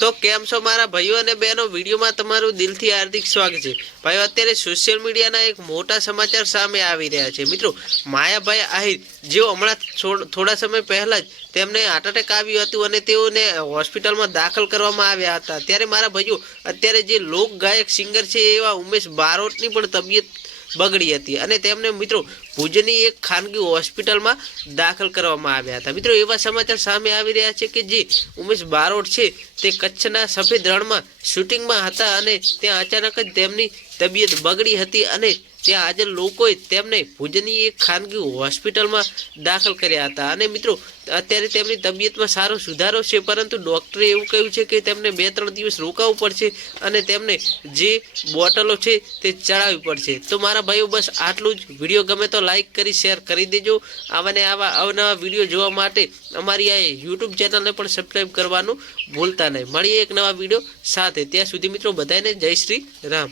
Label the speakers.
Speaker 1: તો કેમ છો મારા ભાઈઓ અને બહેનો? વિડીયોમાં તમારું દિલથી હાર્દિક સ્વાગત છે. ભાઈઓ, અત્યારે સોશિયલ મીડિયાના એક મોટા સમાચાર સામે આવી રહ્યા છે. મિત્રો, માયાભાઈ આહિર, જેઓ હમણાં થોડ- સમય પહેલાં જ તેમને હાર્ટ એટેક આવ્યું હતું અને તેઓને હોસ્પિટલમાં દાખલ કરવામાં આવ્યા હતા. ત્યારે મારા ભાઈઓ, અત્યારે જે લોક ગાયક સિંગર છે એવા ઉમેશ બારોટની પણ તબિયત બગડી હતી અને તેમને મિત્રો ભુજની એક ખાનગી હોસ્પિટલમાં દાખલ કરવામાં આવ્યા હતા. મિત્રો, એવા સમાચાર સામે આવી રહ્યા છે કે જે ઉમેશ બારોટ છે, તે કચ્છના સફેદ રણમાં શૂટિંગમાં હતા અને ત્યાં અચાનક જ તેમની તબિયત બગડી હતી અને ત્યાં હાજર લોકોએ તેમને ભુજની એક ખાનગી હોસ્પિટલમાં દાખલ કર્યા હતા. અને મિત્રો, અત્યારે તેમની તબિયતમાં સારો સુધારો છે, પરંતુ ડૉક્ટરે એવું કહ્યું છે કે તેમને બે ત્રણ દિવસ રોકાવું પડશે અને તેમને જે બોટલો છે તે ચડાવવી પડશે. તો મારા ભાઈઓ, બસ આટલું જ. વીડિયો ગમે તો લાઇક કરી, શેર કરી દેજો. આવા ને આવા અવનવા વીડિયો જોવા માટે અમારી આ યુટ્યુબ ચેનલને પણ સબસ્ક્રાઈબ કરવાનું ભૂલતા નહીં. મળીએ એક નવા વીડિયો સાથે. ત્યાં સુધી મિત્રો, બધાને જય શ્રી રામ.